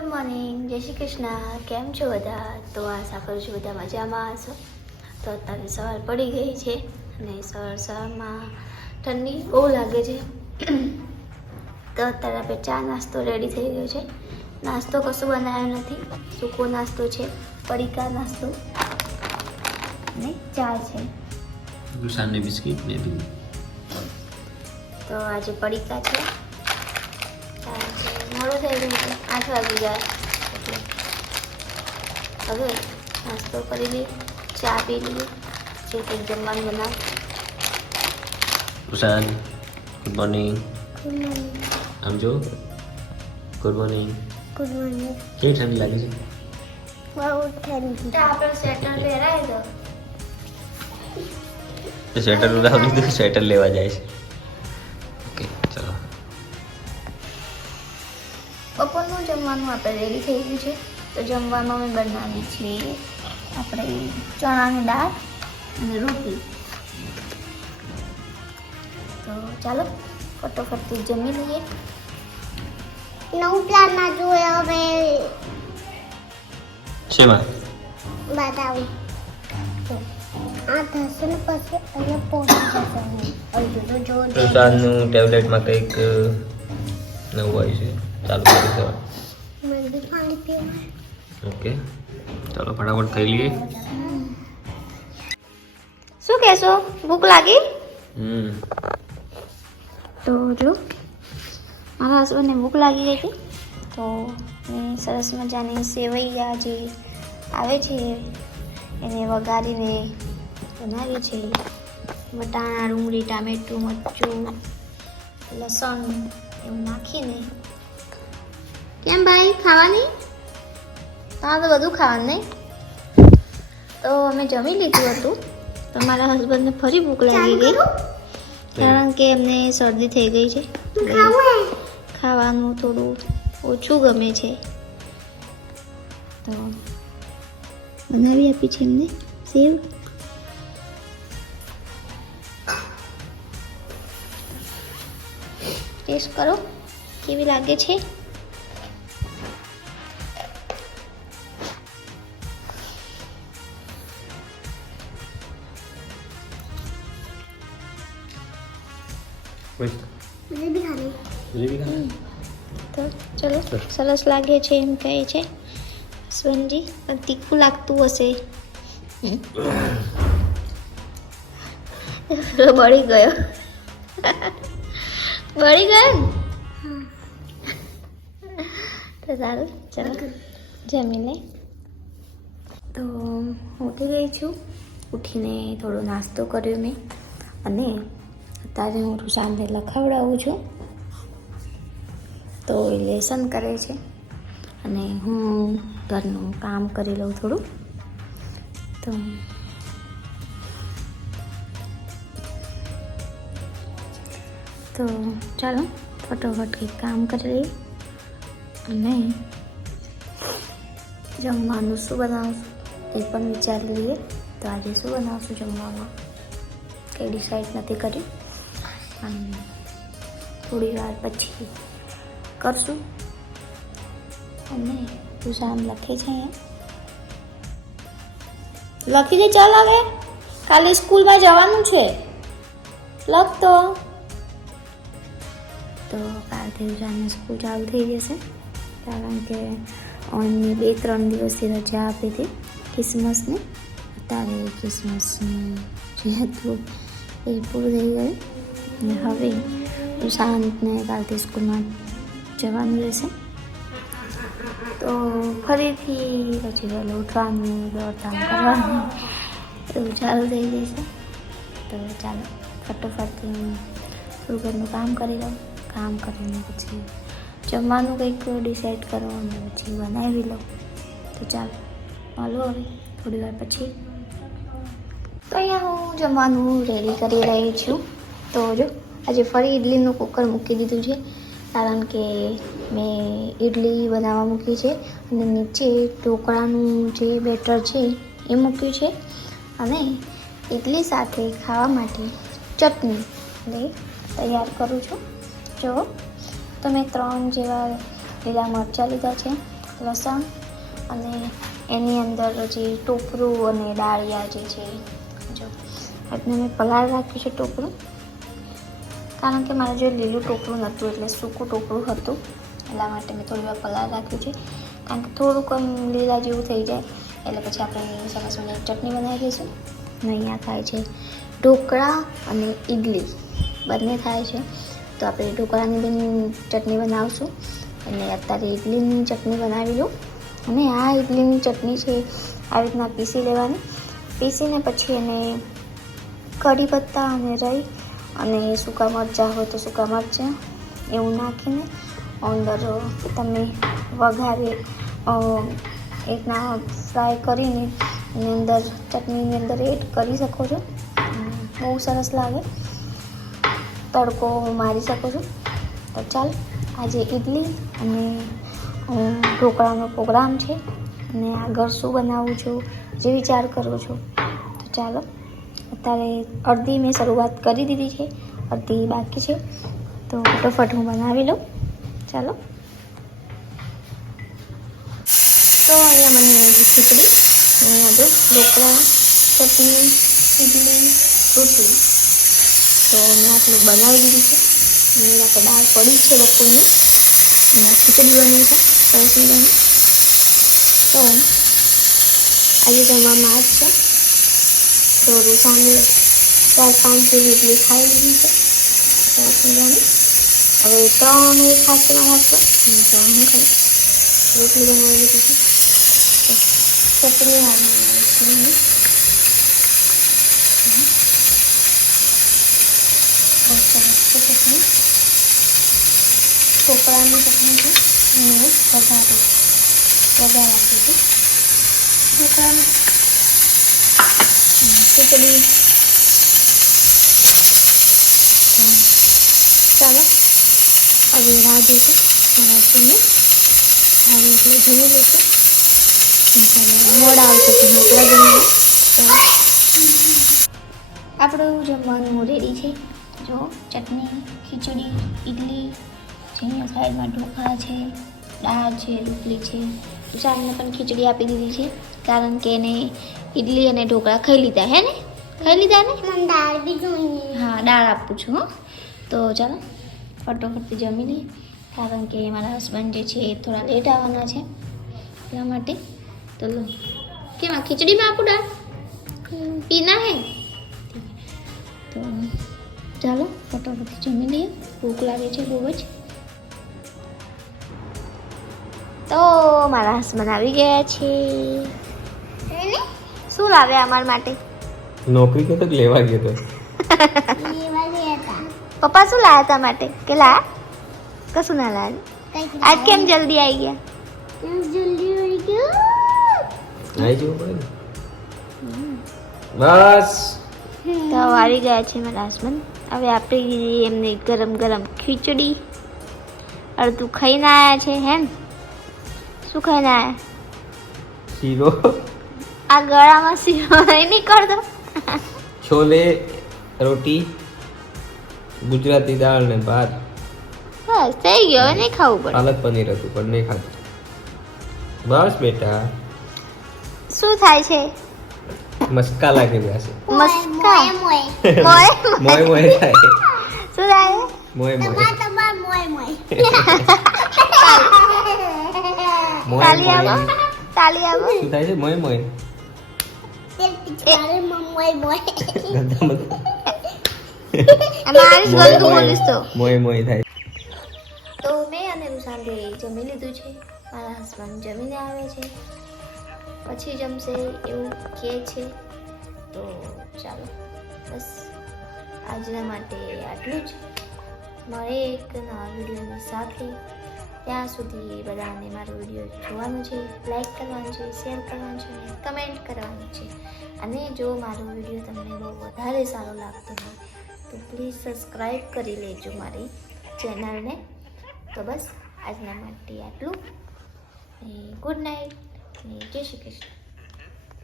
Good morning જય શ્રી કૃષ્ણ. કેમ છો બધા? તો આશા કરું છું બધા મજામાં હશો. તો અત્યારે સવાર પડી ગઈ છે અને સવાર સવારમાં ઠંડી બહુ લાગે છે. તો અત્યારે આપણે ચા નાસ્તો રેડી થઈ ગયો છે. નાસ્તો કશું બનાવ્યો નથી. સૂકો નાસ્તો છે પડીકા નાસ્તો અને ચા છે. ગુસાનની બિસ્કિટ ને બી તો આજે પડીકા છે. છે. થઈ ગયું છે. આઠ વાગી ગયા એટલે હવે નાસ્તો કરી લઈએ ચા પી લઈએ જે કંઈક જમવાનું બનાવ. ઉષાન ગુડ મોર્નિંગ આમ જો ગુડ મોર્નિંગ ગુડ મોર્નિંગ કેવી ઠંડી લાગે છે? બહુ ઠંડી. આપણે સ્વેટર પહેરાય તો તો સ્વેટર ઉડાવી દીધું સ્વેટર લેવા જાય છે. બપોરનું જમવાનું આપણે રેડી થઈ ગયું છે. તો જમવામાં અમે બનાવીએ છીએ. આપણે ચણાની દાળ અને રોટલી. તો ચાલો ફટોફટથી જમી લઈએ. નવું પ્લાનમાં જોઈએ હવે. શેમાં? બતાવું આ થશે ને પછી અહીંયા પહોંચી જશે. ટેબ્લેટમાં કંઈક નવું આવ્યું છે. ચાલુ કરી દેવા. પાણી પીવું. ઓકે ચાલો ફટાફટ થઈ લઈએ. શું કહેશો? ભૂખ લાગી? હમ. તો જો મારા હસબન્ડને ભૂખ લાગી ગઈ હતી. તો સરસ મજાની સેવૈયા જે આવે છે એને વઘારીને બનાવી છે. વટાણા ડુંગળી ટામેટું મરચું લસણ એવું નાખીને કેમ ભાઈ? ખાવાની? તમારે તો બધું ખાવાનું નહીં? તો અમે જમી લીધું હતું. તો મારા હસબન્ડને ફરી ભૂખ લાગી ગઈ. કારણ કે એમને શરદી થઈ ગઈ છે. ખાવાનું થોડું ઓછું ગમે છે. તો બનાવી આપી છે એમને. સેવ? ટેસ્ટ કરો. કેવી લાગે છે? ખાની તો ચલો સરસ લાગે છે એમ કહે છે. સ્વનજી પણ તીખું લાગતું હશે. બળી ગયો. બળી ગયો ને તો સારું ચલો. જમીને તો હું ઉઠી ગઈ છું. ઉઠીને થોડો નાસ્તો કર્યો મેં. અને અત્યારે હું રૂશાનને લખાવડાવું છું. તો એ લેસન કરે છે અને હું ઘરનું કામ કરી લઉં થોડું. તો તો ચાલો ફટોફટ કંઈક કામ કરી લઈએ અને જમવાનું શું બનાવશું એ પણ વિચારી લઈએ. તો આજે શું બનાવશું જમવામાં? કંઈ ડિસાઈડ નથી કર્યું? અને થોડી વાર પછી કરશું. અને સુશાંત લખે છે લખીને લખી ચાલ હવે. કાલે સ્કૂલમાં જવાનું છે. લખ તો. તો કાલથી ઉજાને સ્કૂલ ચાલુ થઈ જશે. કારણ કે અમને બે, ત્રણ દિવસથી રજા આપી હતી ક્રિસમસને. અત્યારે ક્રિસમસનું જે હતું એ પૂરું થઈ ગયું. અને હવે સુશાંતને કાલથી સ્કૂલમાં જવાનું રહેશે. તો ફરીથી પછી વહેલું ઉઠવાનું, દોડધામ કરવાનું, એવું ચાલુ થઈ જશે. તો ચાલો, ફટોફટ થોડું ઘરનું કામ કરી લઉં. કામ કરીને પછી જમવાનું કંઈક ડિસાઈડ કરો અને પછી બનાવી લો તો ચાલો મળો હવે, થોડી વાર પછી. તો અહીંયા હું જમવાનું રેડી કરી રહી છું. તો જો, આજે ફરી ઇડલીનું કુકર મૂકી દીધું છે. કારણ કે મેં ઇડલી બનાવવા મૂકી છે અને નીચે ઢોકળાનું જે બેટર છે એ મૂક્યું છે. અને ઇડલી સાથે ખાવા માટે ચટણી એટલે તૈયાર કરું છું. જો તો મેં ત્રણ જેવા લીલા મરચાં લીધા છે, લસણ અને એની અંદર જે ટોપરું અને ડાળિયા જે છે, જો, એટલે મેં પલાળ રાખ્યું છે ટોપરું. કારણ કે મારે જો લીલું ટોપરું નહોતું એટલે સૂકું ટોપરું હતું, એટલા માટે મેં થોડી વાર પલાળ રાખ્યું છે. કારણ કે થોડુંક આમ લીલા જેવું થઈ જાય, એટલે પછી આપણે સરસ મજાની ચટણી બનાવી દઈશું. અહીંયા થાય છે ઢોકળા અને ઇડલી બંને થાય છે. તો આપણે ઢોકળાની બી ચટણી બનાવશું. અને અત્યારે ઇડલીની ચટણી બનાવી લઉં. અને આ ઇડલીની ચટણી છે આવી રીતના પીસી લેવાની. પીસીને પછી એને કઢી પત્તા અને રહી અને સૂકા મરચાં હોય તો સૂકા મરચાં એવું નાખીને અંદર તમે વઘારી એકના ફ્રાય કરીને એની અંદર ચટણીની અંદર એડ કરી શકો છો. બહુ સરસ લાગે. તડકો મારી શકો છો. તો ચાલ, આજે ઇડલી અને ઢોકળાનો પ્રોગ્રામ છે. અને આગળ શું બનાવું છું, જે વિચાર કરું છું. તો ચાલો. અત્યારે અડધી મેં શરૂઆત કરી દીધી છે, અડધી બાકી છે. તો ફટોફટ હું બનાવી લઉં. ચાલો. તો અહીંયા મને મળી ખીચડી અહીંયા જો ઢોકળા, ચટણી, ઇડલી, રોટલી. તો મેં આટલું બનાવી દીધું છે. મેં આપણે બહાર પડી છે બપોરની. અહીંયા ખીચડી બની છે, સરસ મજાની. તો આજે જમવામાં આ જ છે. તો રૂસાને ચાર પાંચ જેવી ઇડલી ખાઈ લીધી છે સરસ મજાની હવે ત્રણ એ ખાશે મારા હસબન્ડ અને ત્રણ હું ખાઈ રોટલી બનાવી લીધી છે તો ચટણી આવી છે બહુ સરસ છે ચટણી ઢોકળાની ચટણી છે અને વઘારી વઘાર આપી છે ઢોકળાની હમ, ખીચડી તો ચાલો. હવે રાહ જોશે મારા આવે એટલે જમી લેશે. મોડા આવશે તો મોકલા જમી આપણું જમવાનું રેડી છે. જો, ચટણી, ખીચડી ઇડલી જેની સાઈડમાં ઢોકળા છે, દાળ છે, રોટલી છે. વિશાલને પણ ખીચડી આપી દીધી છે. કારણ કે એને ઇડલી અને ઢોકળા ખાઈ લીધા હે ને? ખાઈ લીધા ને? દાળ બી જોઈએ હા દાળ આપું છું હો. તો ચાલો ફટોફટ જમી લઈએ. કારણ કે મારા હસબન્ડ જે છે એ થોડા લેટ આવવાના છે એટલા માટે. તો લો કેમ આ ખીચડીમાં આપું દાળ? પીના હે? તો ચાલો ફટોફટ જમી લઈએ. ભૂખ લાગે છે બહુ જ. તો મારા હસબન્ડ આવી ગયા છે. શું લાવ્યા અમારા માટે? નોકરી કે તો લેવા ગયો તો. લેવા પપ્પા શું લાયા તા માટે? કે લા કશું ના લાયા? આજ કેમ જલ્દી આવી ગયા? કેમ જલ્દી આવી ગયો. આવી જવું પડે બસ. તો આવી ગયા છે મારા હસબન્ડ હવે આપણે દીધી એમને ગરમ ગરમ ખીચડી. અડધું ખાઈને આવ્યા છે હેમ શું ખાઈને આવ્યા શીરો. આ ગળામાં શીરો નહીં નીકળતો. છોલે રોટી ગુજરાતી દાળ ને ભાત. બસ થઈ ગયો. હવે નહીં ખાવું પડે. પાલક પનીર હતું પણ નહીં ખાધું. બસ બેટા. શું થાય છે? મસ્કા લાગી ગયા છે. મસ્કા? મોય. મોય મોય મોય થાય. શું થાય મોય મોય. તમાર તમાર મોય મોય મોય. તાલી આવો તાલી આવો. શું થાય છે? મોય મોય. ગંદા મત ગંદુ બોલીશ તો. મોય મોય થાય. તો મેં અને રૂસાંદે જમી લીધું છે. મારા હસબન્ડ જમીને આવે છે. પછી જમશે એવું કહે છે. તો ચાલો બસ. આજના માટે આટલું જ. મળે એક નવા વિડીયોની સાથે. ત્યાં સુધી બધાને મારો વીડિયો જોવાનો છે લાઈક કરવાનો છે શેર કરવાનો છે કમેન્ટ કરવાનું છે. અને જો મારો વીડિયો તમને બહુ વધારે સારો લાગતો હોય, તો પ્લીઝ સબસ્ક્રાઈબ કરી લેજો મારી ચેનલને તો બસ આજના માટે આટલું. ગુડ નાઇટ અને જય શ્રી કૃષ્ણ.